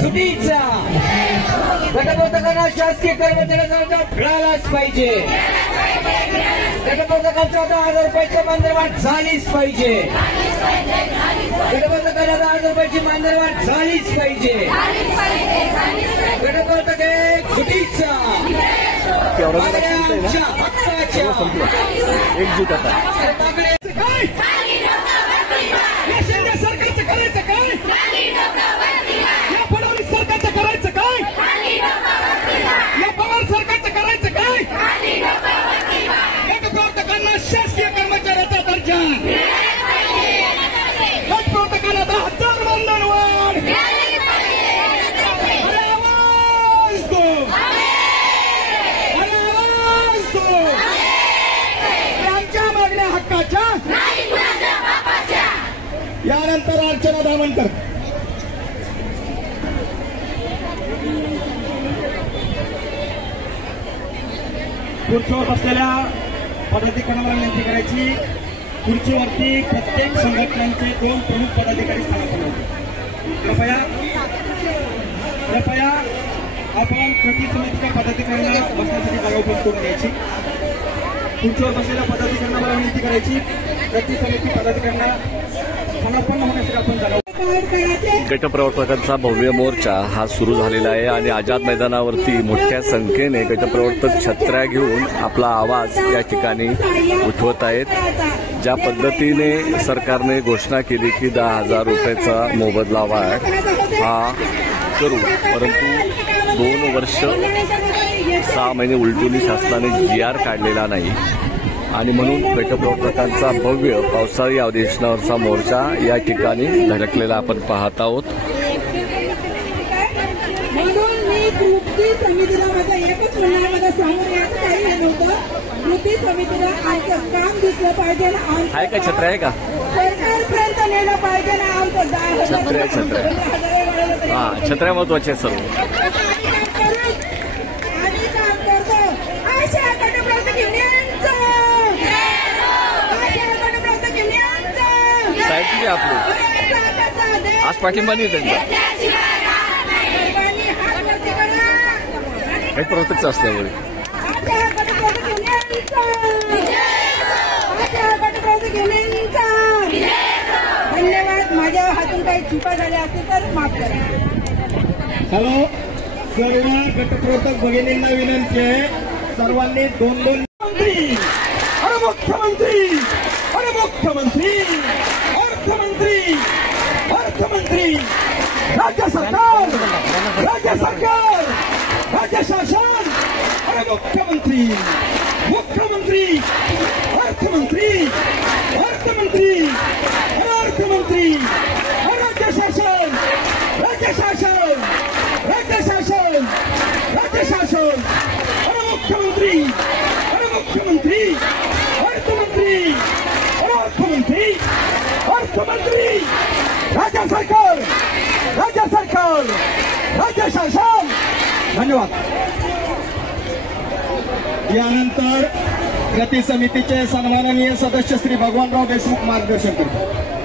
सुटीचा गटपथकांना शासकीय कर्मचाऱ्यांचा मिळालाच पाहिजे. गटपथकांच्या 10,000 रुपयाची मानधनवाढ झालीच पाहिजे. गटपथकांना 10,000 रुपयाची मानधनवाढ झालीच पाहिजे. गटपथक सुटीचा एकजूट आता सरकारचं करायचं काय? या फडणवीस सरकारचं करायचं काय? या पवार सरकारचं करायचं काय? गटप्रवर्तकांना शासकीय कर्मचाऱ्याचा दर्जा, गटप्रवर्तकांना 10,000 मानधनवाढ. आवाज दो, आवाज दो. आमच्या मागण्या हक्काच्या. यानंतर अर्चना दामनकर. खुर्चीवर बसलेल्या पदाधिकाऱ्यांना विनंती करायची, खुर्चीवरती प्रत्येक संघटनांचे 2 प्रमुख पदाधिकारी स्थानापन्न होते. कृपया आपण कृती समितीच्या पदाधिकाऱ्यांना बसण्यासाठी जागा उपलब्ध करून द्यायची. खुर्चीवर बसलेल्या पदाधिकाऱ्यांना मला विनंती करायची, कृती समिती पदाधिकाऱ्यांना स्थानापन्न होण्यासाठी आपण जागा. गटप्रवर्तकांचा भव्य मोर्चा हा सुरू झालेला आहे आणि आझाद मैदानावरती मोठ्या संख्येने गटप्रवर्तक छत्र्या घेऊन आपला आवाज या ठिकाणी उठवत आहेत. ज्या पद्धतीने सरकारने घोषणा केली की 10,000 रुपयाचा मोबदला वाढ हा करू, परंतु 2 वर्ष 6 महिने उलटून शासनाने GR काढलेला नाही आणि म्हणून गटप्रवर्तकांचा भव्य पावसाळी अधिवेशनावरचा मोर्चा या ठिकाणी धडकलेला आपण पाहत आहोत. म्हणून मी कृती समितीला माझं एकच म्हणणं, मला समोर यायचं काही नव्हतं. कृती समितीला आमचं काम दिसलं पाहिजे ना. आहे का छत्र आहे का? सरकारपर्यंत नेलं पाहिजे ना. आमचं 10,000 छत्र्या हा छत्र्या महत्वाच्या सर्व. आम्ही काम करतो अशा गटप्रवर्तक युनियनचं, साहित्य आपलं आज पाठिंबा नाही त्यांचा काही प्रवर्तकचं असल्यामुळे. धन्यवाद. माझ्या हातून काही चुका झाल्या असतील तर माफ करा. हॅलो, सर्व गटप्रवर्तक भगिनींना विनंती आहे, सर्वांनी 2-2 मंत्री. अरे मुख्यमंत्री, अरे मुख्यमंत्री, अर्थमंत्री, अर्थमंत्री, राज्य सरकार, राज्य सरकार, राज्य शासन. अरे मुख्यमंत्री, मुख्यमंत्री, अर्थमंत्री, अर्थमंत्री, अर्थमंत्री, राज्य शासन, राज्य शासन, राज्य शासन, राज्य शासन. अरे मुख्यमंत्री, अरे मुख्यमंत्री, अर्थमंत्री, अर्थमंत्री, अर्थमंत्री, राज्य सरकार, राज्य सरकार, राज्य शासन. धन्यवाद. यानंतर कृती समितीचे सन्माननीय सदस्य श्री भगवानराव देशमुख मार्गदर्शन करतात.